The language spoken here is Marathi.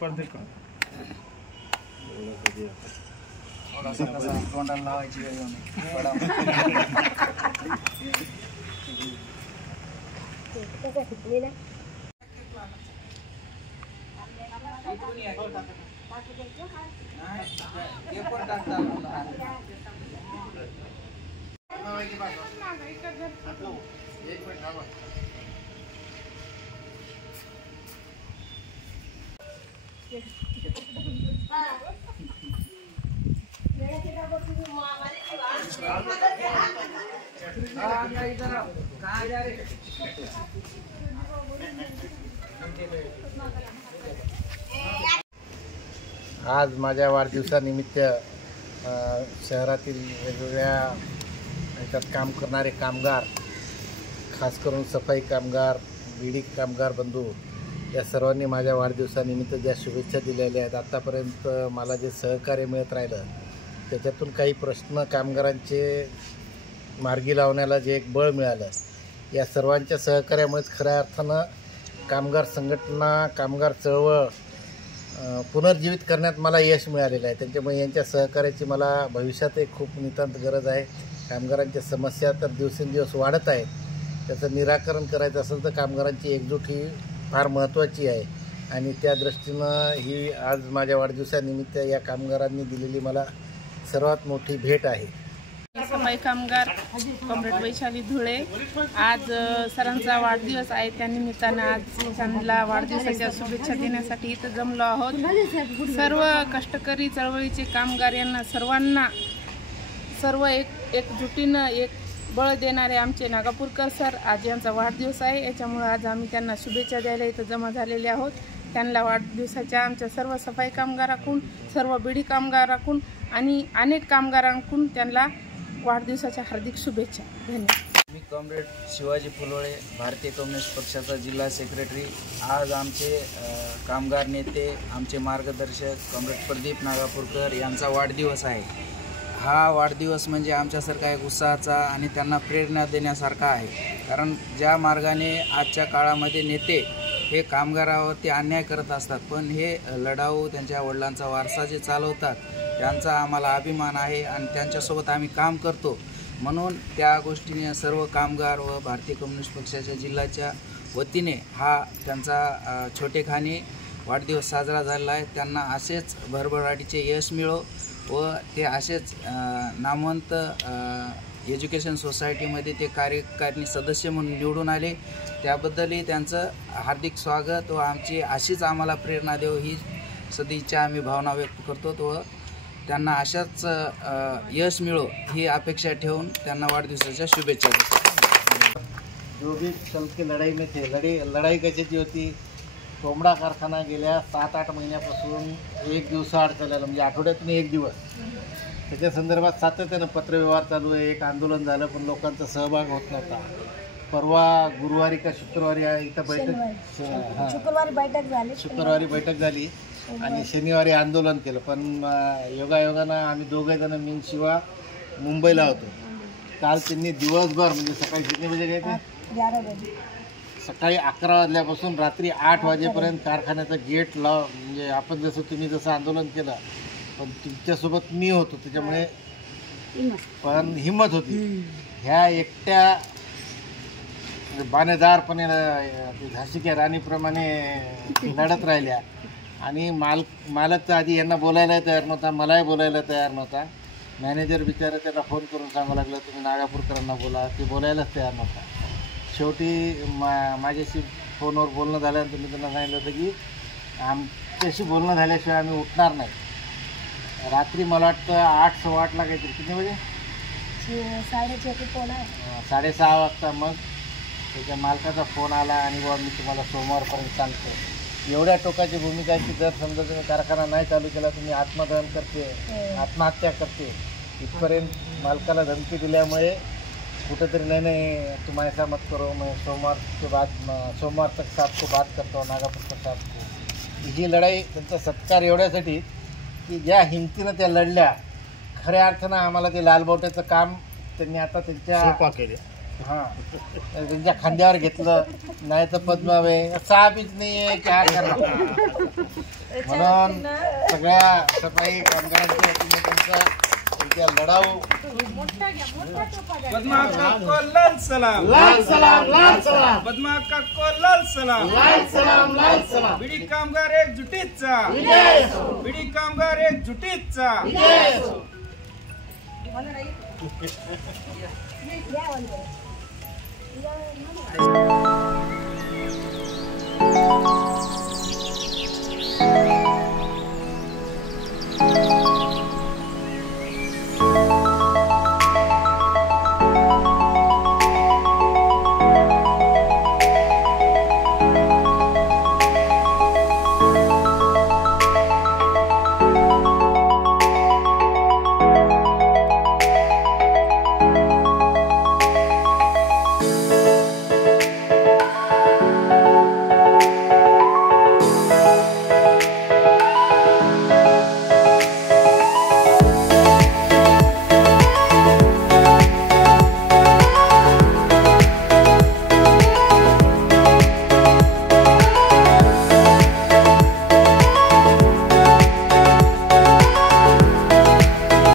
पडते का तोंडाला लावायची वेळ आज माझ्या वाढदिवसानिमित्त शहरातील वेगवेगळ्या ह्याच्यात काम करणारे कामगार, खास करून सफाई कामगार, बीडी कामगार बंधू या सर्वांनी माझ्या वाढदिवसानिमित्त ज्या शुभेच्छा दिलेल्या आहेत, आत्तापर्यंत मला जे सहकार्य मिळत राहिलं त्याच्यातून काही प्रश्न कामगारांचे मार्गी लावण्याला जे एक बळ मिळालं, या सर्वांच्या सहकार्यामुळेच खऱ्या अर्थानं कामगार संघटना, कामगार चळवळ पुनर्जीवित करण्यात मला यश मिळालेलं आहे. त्यांच्यामुळे यांच्या सहकार्याची मला भविष्यात एक खूप नितांत गरज आहे. कामगारांच्या समस्या तर दिवसेंदिवस वाढत आहेत, त्याचं निराकरण करायचं असेल तर कामगारांची एकजूट ही फार महत्त्वाची आहे आणि त्या दृष्टीनं ही आज माझ्या वाढदिवसानिमित्त या कामगारांनी दिलेली मला सर्वात मोठी भेट आहे. सफाई कामगार कॉम्रेड वैशाली धुळे, आज सरांचा वाढदिवस आहे, त्यानिमित्तानं आज त्यांना वाढदिवसाच्या शुभेच्छा देण्यासाठी इथं जमलो आहोत. सर्व कष्टकरी चळवळीचे कामगार यांना सर्व एकजुटीनं एक बळ देणारे आमचे नागापूरकर सर, आज यांचा वाढदिवस आहे, याच्यामुळे आज आम्ही त्यांना शुभेच्छा द्यायला इथं जमा झालेले आहोत. त्यांना वाढदिवसाच्या आमच्या सर्व सफाई कामगाराकडून, सर्व बीडी कामगाराकडून आणि अनेक कामगारांकडून त्यांना वाढदिवसाच्या हार्दिक शुभेच्छा. धन्यवाद. मी कॉम्रेड शिवाजी फुलोळे, भारतीय कम्युनिस्ट पक्षाचा जिल्हा सेक्रेटरी. आज आमचे कामगार नेते, आमचे मार्गदर्शक कॉम्रेड प्रदीप नागापूरकर यांचा वाढदिवस आहे. हा वाढदिवस म्हणजे आमच्यासारखा एक उत्साहाचा आणि त्यांना प्रेरणा देण्यासारखा आहे. कारण ज्या मार्गाने आजच्या काळामध्ये नेते हे कामगारावरती अन्याय करत असतात, पण हे लढाऊ त्यांच्या वडिलांचा वारसा जे चालवतात त्यांचा आम्हाला अभिमान आहे आणि त्यांच्यासोबत आम्ही काम करतो. म्हणून त्या गोष्टीने सर्व कामगार व भारतीय कम्युनिस्ट पक्षाच्या जिल्ह्याच्या वतीने हा त्यांचा छोटेखानी वाढदिवस साजरा झाला आहे. त्यांना असेच भरभराटीचे यश मिळो व ते असेच नामवंत एज्युकेशन सोसायटीमध्ये ते कार्यकारिणी सदस्य म्हणून निवडून आले, त्याबद्दलही त्यांचं हार्दिक स्वागत व आमची अशीच आम्हाला प्रेरणा देव ही सदिच्छा आम्ही भावना व्यक्त करतो व त्यांना अशाच यश मिळो ही अपेक्षा ठेवून त्यांना वाढदिवसाच्या शुभेच्छा देतो. जो भी चल के लढाई में थे, लढाई कशाची होती, कोंबडा कारखाना गेल्या 7-8 महिन्यापासून एक दिवसाआड चाललेला, म्हणजे आठवड्यातून एक दिवस. त्याच्या संदर्भात सातत्यानं पत्रव्यवहार चालू आहे. एक आंदोलन झालं पण लोकांचा सहभाग होत नव्हता. परवा गुरुवारी का शुक्रवारी इथं शुक्रवारी बैठक झाली आणि शनिवारी आंदोलन केलं. पण योगायोगानं आम्ही दोघेजण मी शिवा मुंबईला होतो. काल त्यांनी दिवसभर म्हणजे सकाळी किती वाजे गेले ते 11 वाजे, सकाळी 11 वाजल्यापासून रात्री 8 वाजेपर्यंत कारखान्याचं गेट लाव, म्हणजे आपण तुम्ही जसं आंदोलन केलं पण तुमच्यासोबत मी होतो त्याच्यामुळे पण हिंमत होती. ह्या एकट्या बाणेदारपणे झाशीच्या राणीप्रमाणे लढत राहिल्या आणि मालक तर आधी यांना बोलायलाही तयार नव्हता, मलाही बोलायला तयार नव्हता. मॅनेजर बिचारा त्यांना फोन करून सांगावं लागलं तुम्ही नागापूरकरांना बोला, ते बोलायलाच तयार नव्हता. शेवटी माझ्याशी फोनवर बोलणं झाल्यानंतर मी त्यांना सांगितलं होतं की आमच्याशी बोलणं झाल्याशिवाय आम्ही उठणार नाही. रात्री मला वाटतं 8-8:15 काहीतरी, किती वाजे 6:30 वाजता मग त्याच्या मालकाचा फोन आला आणि बाबा मी तुम्हाला सोमवारपर्यंत सांगतो. एवढ्या टोकाची भूमिका आहे की जर समजा तुम्ही कारखाना नाही चालू केला तुम्ही आत्महत्या करते इथपर्यंत मालकाला धमकी दिल्यामुळे कुठेतरी नाही तुम ऐसा मत करो, मैं सोमवार तक साथ को बात करता हूँ नागापूरकर साथ को. ही लढाई त्यांचा सत्कार एवढ्यासाठी की ज्या हिमतीनं त्या लढल्या, खऱ्या अर्थानं आम्हाला ते लालबावट्याचं काम त्यांनी आता त्यांच्या हां त्यांच्या खांद्यावर घेतलं, नाही तर पद्मावे चहा पीत नाही आहे, चहा करा. म्हणून सगळ्या सफाई कामगारांच्या वतीने त्यांचा लढाऊ पद्मा अक्का को लाल सलाम, लाल सलाम, लाल सलाम, पद्मा अक्का को लाल सलाम, लाल सलाम, लाल सलाम. बीडी कामगार एकजुटीचा, विजय असो, बीडी कामगार एकजुटीचा. विजय असो. Yeah,